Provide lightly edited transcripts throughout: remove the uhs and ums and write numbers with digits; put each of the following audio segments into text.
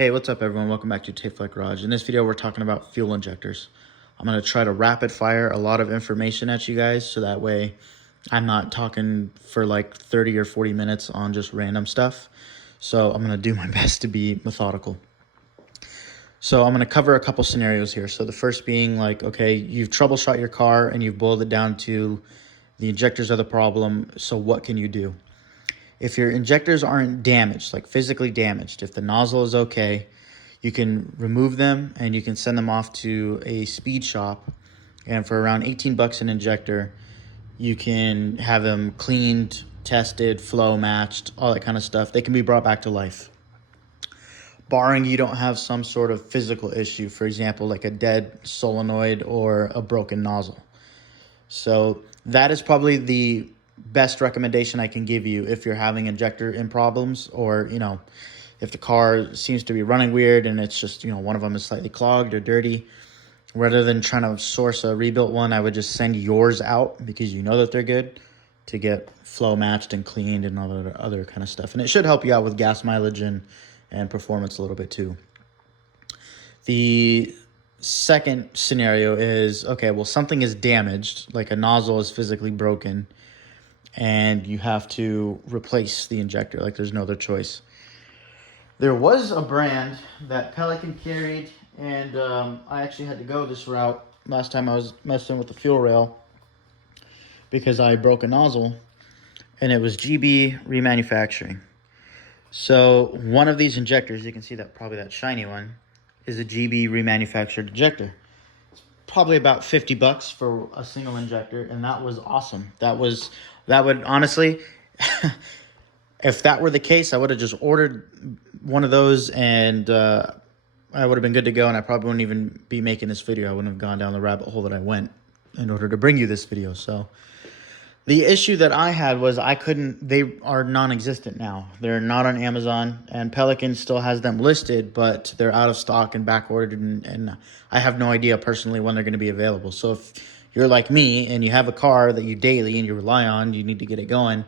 Hey, what's up everyone? Welcome back to Tape Flight Garage. In this video, we're talking about fuel injectors. I'm going to try to rapid fire a lot of information at you guys so that way I'm not talking for like 30 or 40 minutes on just random stuff. So I'm going to do my best to be methodical. So I'm going to cover a couple scenarios here. So the first being like, okay, you've troubleshot your car and you've boiled it down to the injectors are the problem. So what can you do? If your injectors aren't damaged, like physically damaged, if the nozzle is okay, you can remove them and you can send them off to a speed shop. And for around 18 bucks an injector, you can have them cleaned, tested, flow matched, all that kind of stuff. They can be brought back to life. Barring you don't have some sort of physical issue, for example, like a dead solenoid or a broken nozzle. So that is probably the best recommendation I can give you if you're having injector in problems, or if the car seems to be running weird and it's just one of them is slightly clogged or dirty. Rather than trying to source a rebuilt one, I would just send yours out because you know that they're good to get flow matched and cleaned and all that other kind of stuff. And it should help you out with gas mileage and performance a little bit too. The second scenario is, okay, well, something is damaged, like a nozzle is physically broken, and you have to replace the injector, like there's no other choice. There was a brand that Pelican carried, and I actually had to go this route last time I was messing with the fuel rail because I broke a nozzle, and it was GB Remanufacturing. So one of these injectors, you can see that probably that shiny one, is a GB remanufactured injector. It's probably about 50 bucks for a single injector, and that was awesome. That would honestly, if that were the case, I would have just ordered one of those and I would have been good to go, and I probably wouldn't even be making this video. I wouldn't have gone down the rabbit hole that I went in order to bring you this video. So the issue that I had was they are non-existent now. They're not on Amazon, and Pelican still has them listed, but they're out of stock and back ordered, and I have no idea personally when they're going to be available. So if you're like me and you have a car that you daily and you rely on, you need to get it going,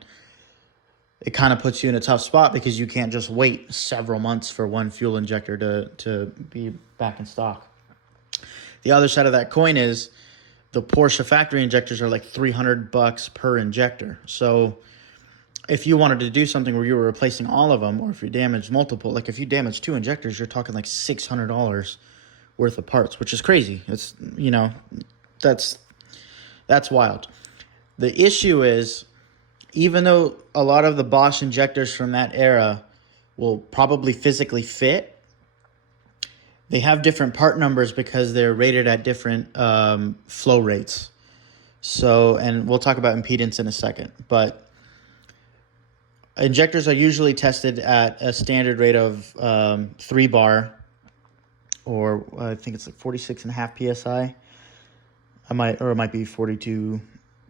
it kind of puts you in a tough spot because you can't just wait several months for one fuel injector to be back in stock. The other side of that coin is the Porsche factory injectors are like 300 bucks per injector. So if you wanted to do something where you were replacing all of them, or if you damaged multiple, like if you damage 2 injectors, you're talking like $600 worth of parts, which is crazy. It's, that's wild. The issue is, even though a lot of the Bosch injectors from that era will probably physically fit, they have different part numbers because they're rated at different flow rates. So, and we'll talk about impedance in a second, but injectors are usually tested at a standard rate of 3 bar, or I think it's like 46.5 PSI. It might be 42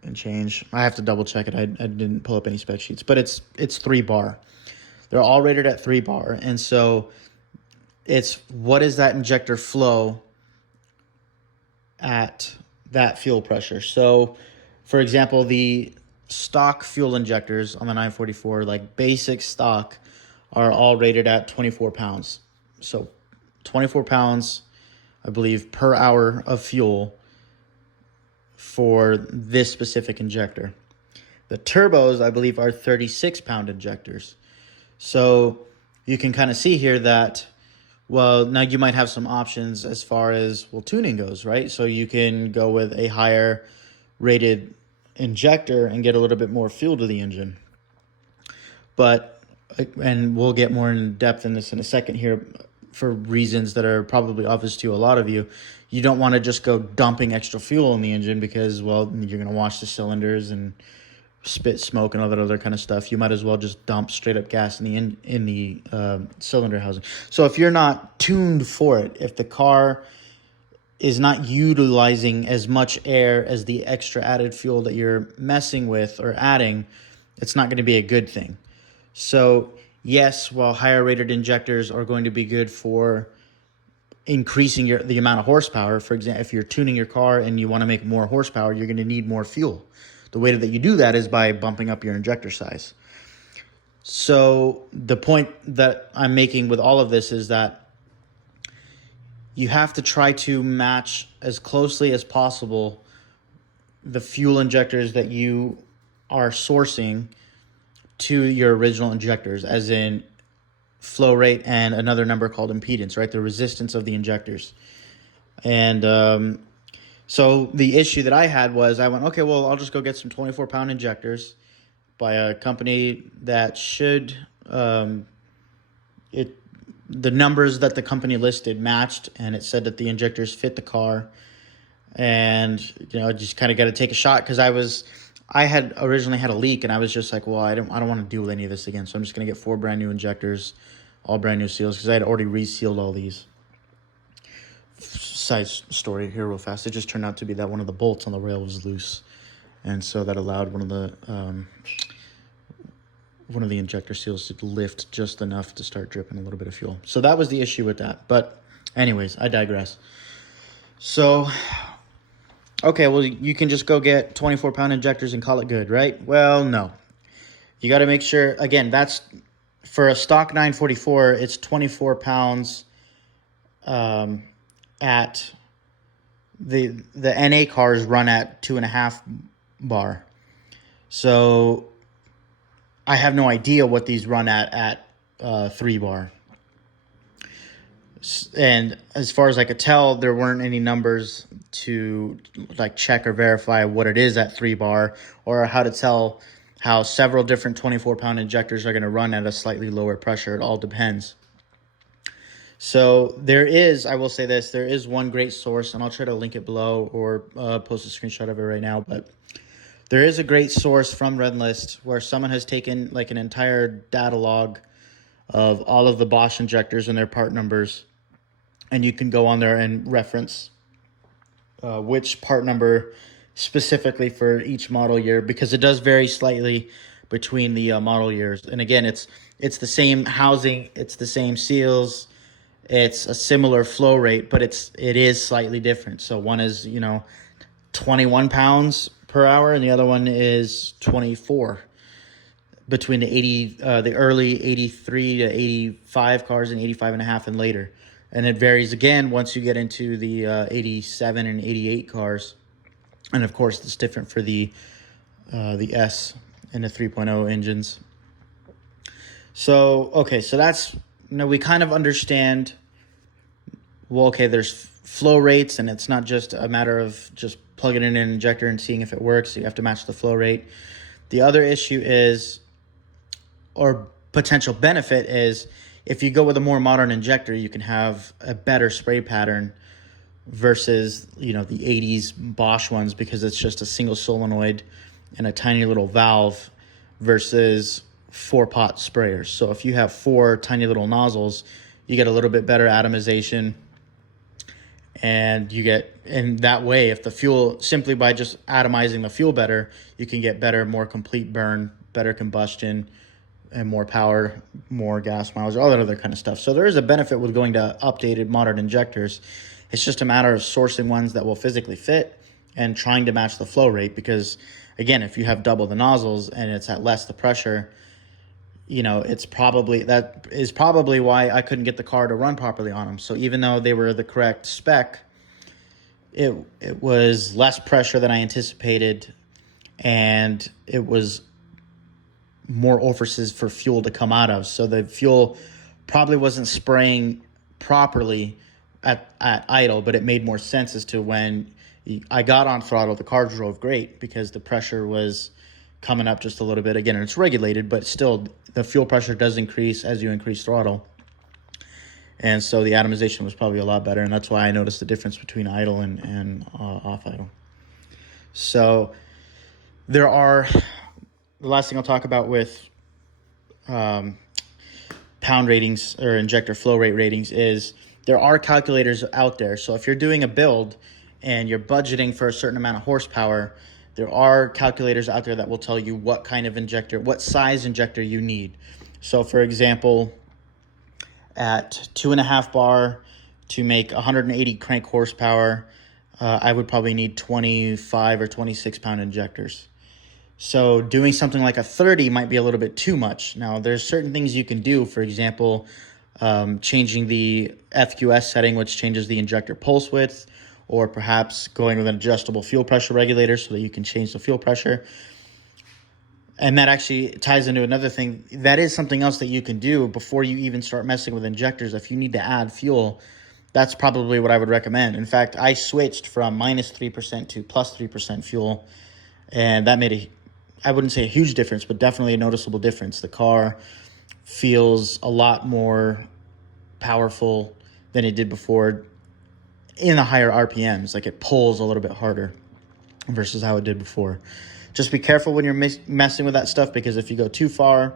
and change. I have to double check it. I didn't pull up any spec sheets, but it's 3 bar. They're all rated at 3 bar. And so it's what is that injector flow at that fuel pressure. So for example, the stock fuel injectors on the 944, like basic stock, are all rated at 24 pounds. So 24 pounds, I believe, per hour of fuel for this specific injector. The turbos, I believe, are 36-pound injectors. So you can kind of see here that, well, now you might have some options as far as, well, tuning goes, right? So you can go with a higher rated injector and get a little bit more fuel to the engine. But, and we'll get more in depth in this in a second here, for reasons that are probably obvious to a lot of you. You don't want to just go dumping extra fuel in the engine because, well, you're going to wash the cylinders and spit smoke and all that other kind of stuff. You might as well just dump straight up gas in the cylinder housing. So if you're not tuned for it, if the car is not utilizing as much air as the extra added fuel that you're messing with or adding, it's not going to be a good thing. So yes, while higher rated injectors are going to be good for increasing the amount of horsepower, for example, if you're tuning your car and you want to make more horsepower, you're going to need more fuel. The way that you do that is by bumping up your injector size. So the point that I'm making with all of this is that you have to try to match as closely as possible the fuel injectors that you are sourcing to your original injectors, as in flow rate and another number called impedance, right? The resistance of the injectors. And so the issue that I had was I went, okay, well, I'll just go get some 24-pound injectors by a company that should, the numbers that the company listed matched, and it said that the injectors fit the car. And, just kind of got to take a shot because I had originally had a leak, and I was just like, well, I don't want to deal with any of this again. So I'm just going to get 4 brand new injectors, all brand new seals, because I had already resealed all these. Side story here real fast. It just turned out to be that one of the bolts on the rail was loose. And so that allowed one of the injector seals to lift just enough to start dripping a little bit of fuel. So that was the issue with that. But anyways, I digress. So, okay, well, you can just go get 24-pound injectors and call it good, right? Well, no. You got to make sure, again, that's for a stock 944, it's 24 pounds at the NA cars run at 2.5 bar. So I have no idea what these run at 3 bar. And as far as I could tell, there weren't any numbers to like check or verify what it is at 3 bar, or how to tell how several different 24-pound injectors are going to run at a slightly lower pressure. It all depends. So there is, I will say this, there is one great source, and I'll try to link it below or post a screenshot of it right now, but there is a great source from Redlist where someone has taken like an entire data log of all of the Bosch injectors and their part numbers, and you can go on there and reference which part number specifically for each model year, because it does vary slightly between the model years. And again, it's the same housing, it's the same seals, it's a similar flow rate, but it is slightly different. So one is 21 pounds per hour, and the other one is 24. Between the early 83 to 85 cars and 85 and a half and later. And it varies again once you get into the 87 and 88 cars. And of course, it's different for the S and the 3.0 engines. So, okay, so that's, we kind of understand, well, okay, there's flow rates, and it's not just a matter of just plugging in an injector and seeing if it works. So you have to match the flow rate. The other issue is, or potential benefit is, if you go with a more modern injector, you can have a better spray pattern versus, the 80s Bosch ones, because it's just a single solenoid and a tiny little valve versus 4-pot sprayers. So if you have 4 tiny little nozzles, you get a little bit better atomization, and in that way, if the fuel, simply by just atomizing the fuel better, you can get better, more complete burn, better combustion, and more power, more gas mileage, all that other kind of stuff. So there is a benefit with going to updated modern injectors. It's just a matter of sourcing ones that will physically fit and trying to match the flow rate, because again, if you have double the nozzles and it's at less the pressure, that is probably why I couldn't get the car to run properly on them. So even though they were the correct spec, it was less pressure than I anticipated, and it was more orifices for fuel to come out of. So the fuel probably wasn't spraying properly at idle, but it made more sense as to when I got on throttle, the car drove great because the pressure was coming up just a little bit. Again, it's regulated, but still the fuel pressure does increase as you increase throttle. And so the atomization was probably a lot better, and that's why I noticed the difference between idle and off idle. So there are, the last thing I'll talk about with pound ratings or injector flow rate ratings is there are calculators out there. So if you're doing a build and you're budgeting for a certain amount of horsepower, there are calculators out there that will tell you what kind of injector, what size injector you need. So for example, at 2.5 bar to make 180 crank horsepower, I would probably need 25 or 26 pound injectors. So doing something like a 30 might be a little bit too much. Now, there's certain things you can do. For example, changing the FQS setting, which changes the injector pulse width, or perhaps going with an adjustable fuel pressure regulator so that you can change the fuel pressure. And that actually ties into another thing. That is something else that you can do before you even start messing with injectors. If you need to add fuel, that's probably what I would recommend. In fact, I switched from -3% to +3% fuel, and that made I wouldn't say a huge difference, but definitely a noticeable difference. The car feels a lot more powerful than it did before in the higher RPMs. Like, it pulls a little bit harder versus how it did before. Just be careful when you're messing with that stuff, because if you go too far,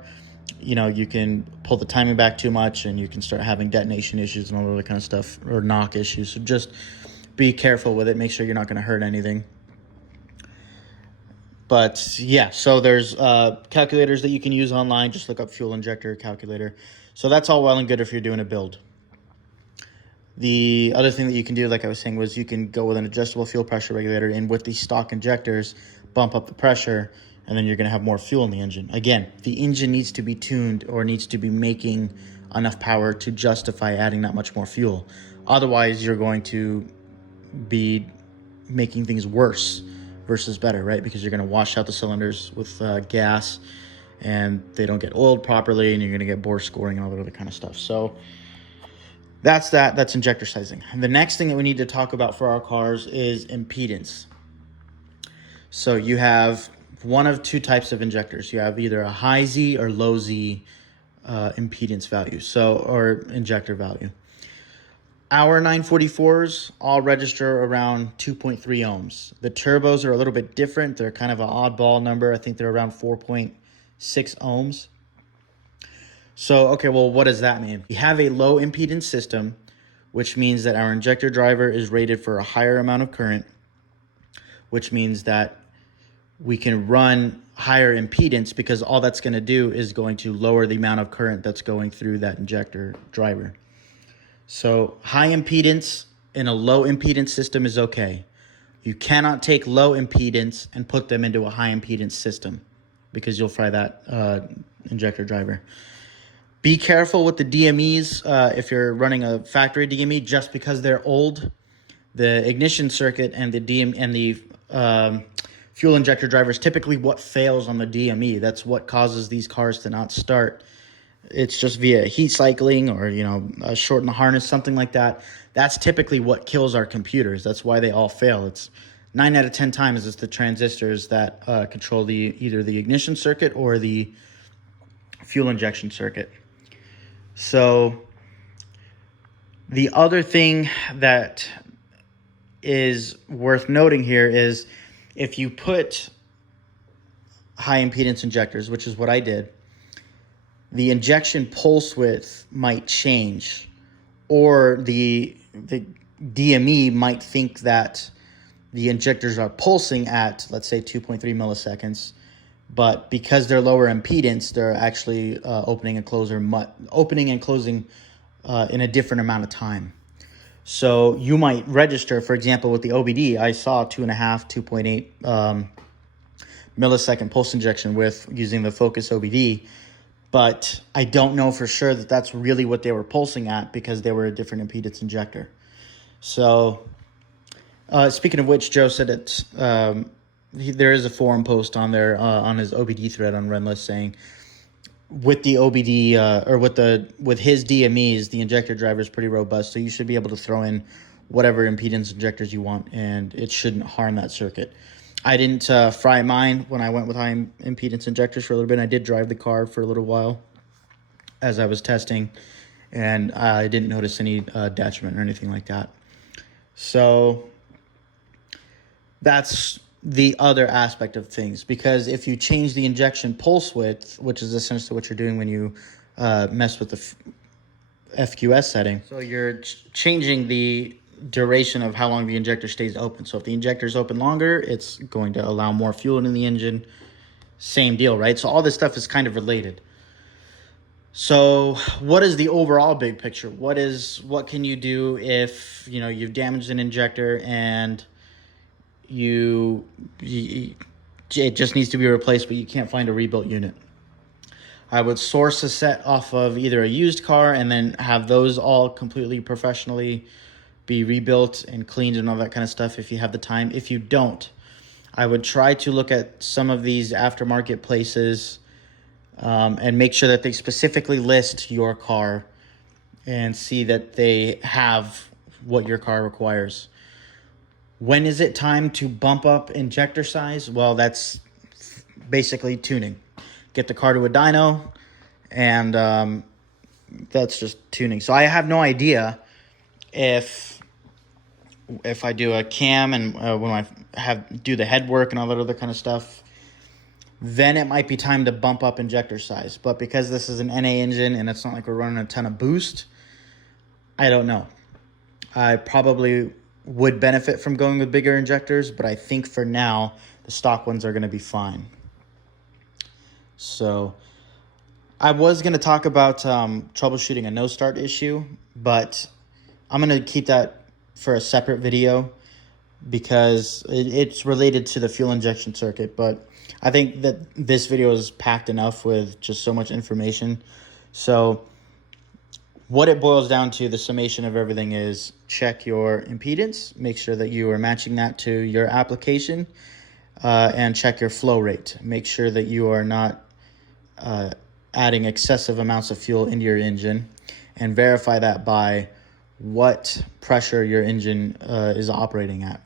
you can pull the timing back too much and you can start having detonation issues and all that kind of stuff, or knock issues. So just be careful with it. Make sure you're not going to hurt anything. But yeah, so there's calculators that you can use online. Just look up fuel injector calculator. So that's all well and good if you're doing a build. The other thing that you can do, like I was saying, was you can go with an adjustable fuel pressure regulator, and with these stock injectors, bump up the pressure, and then you're going to have more fuel in the engine. Again, the engine needs to be tuned, or needs to be making enough power to justify adding that much more fuel. Otherwise, you're going to be making things worse versus better, right? Because you're going to wash out the cylinders with gas, and they don't get oiled properly, and you're going to get bore scoring and all that other kind of stuff. So that's that. That's injector sizing. And the next thing that we need to talk about for our cars is impedance. So you have one of two types of injectors. You have either a high Z or low Z impedance value, or injector value. Our 944s all register around 2.3 ohms. The turbos are a little bit different. They're kind of an oddball number. I think they're around 4.6 ohms. So, okay, well, what does that mean? We have a low impedance system, which means that our injector driver is rated for a higher amount of current, which means that we can run higher impedance, because all that's going to do is going to lower the amount of current that's going through that injector driver. So high impedance in a low impedance system is okay. You cannot take low impedance and put them into a high impedance system, because you'll fry that injector driver. Be careful with the DMEs if you're running a factory DME, just because they're old. The ignition circuit and the fuel injector driver is typically what fails on the DME. That's what causes these cars to not start. It's just via heat cycling, or a short in the harness, something like that. That's typically what kills our computers. That's why they all fail. It's 9 out of 10 times it's the transistors that control either the ignition circuit or the fuel injection circuit. So the other thing that is worth noting here is, if you put high impedance injectors, which is what I did, the injection pulse width might change, or the DME might think that the injectors are pulsing at, let's say, 2.3 milliseconds, but because they're lower impedance, they're actually opening and closing in a different amount of time. So you might register, for example, with the OBD, I saw 2.8 millisecond pulse injection with using the Focus OBD, but I don't know for sure that that's really what they were pulsing at, because they were a different impedance injector. So speaking of which, Joe said it's there is a forum post on there on his OBD thread on Renless saying, with the OBD with his DMEs, the injector driver is pretty robust, so you should be able to throw in whatever impedance injectors you want, and it shouldn't harm that circuit. I didn't fry mine when I went with high impedance injectors for a little bit. I did drive the car for a little while as I was testing, and I didn't notice any detriment or anything like that. So that's the other aspect of things, because if you change the injection pulse width, which is essentially what you're doing when you mess with the FQS setting, so you're changing the duration of how long the injector stays open. So if the injector is open longer, it's going to allow more fuel in the engine. Same deal, right? So all this stuff is kind of related. So what is the overall big picture? What can you do if you've damaged an injector and it just needs to be replaced, but you can't find a rebuilt unit? I would source a set off of either a used car and then have those all completely professionally be rebuilt and cleaned and all that kind of stuff if you have the time. If you don't, I would try to look at some of these aftermarket places and make sure that they specifically list your car and see that they have what your car requires. When is it time to bump up injector size? Well, that's basically tuning. Get the car to a dyno, and that's just tuning. So I have no idea if I do a cam and when I do the head work and all that other kind of stuff, then it might be time to bump up injector size. But because this is an NA engine and it's not like we're running a ton of boost, I don't know. I probably would benefit from going with bigger injectors, but I think for now, the stock ones are going to be fine. So I was going to talk about troubleshooting a no-start issue, but I'm going to keep that for a separate video because it's related to the fuel injection circuit. But I think that this video is packed enough with just so much information. So what it boils down to, the summation of everything, is check your impedance, make sure that you are matching that to your application, and check your flow rate. Make sure that you are not adding excessive amounts of fuel into your engine, and verify that by what pressure your engine is operating at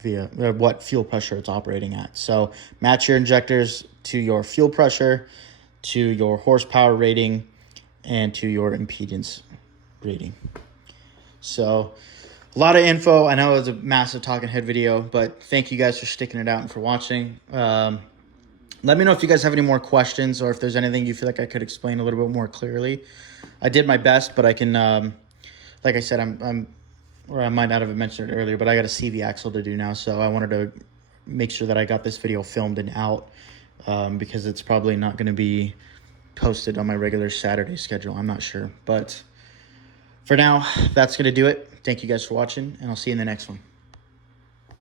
what fuel pressure it's operating at. So match your injectors to your fuel pressure, to your horsepower rating, and to your impedance rating. So a lot of info. I know it was a massive talking head video, but thank you guys for sticking it out and for watching. Let me know if you guys have any more questions or if there's anything you feel like I could explain a little bit more clearly. I did my best, but I can, like I said, or I might not have mentioned it earlier, but I got a CV axle to do now, so I wanted to make sure that I got this video filmed and out because it's probably not going to be posted on my regular Saturday schedule. I'm not sure, but for now, that's going to do it. Thank you guys for watching, and I'll see you in the next one.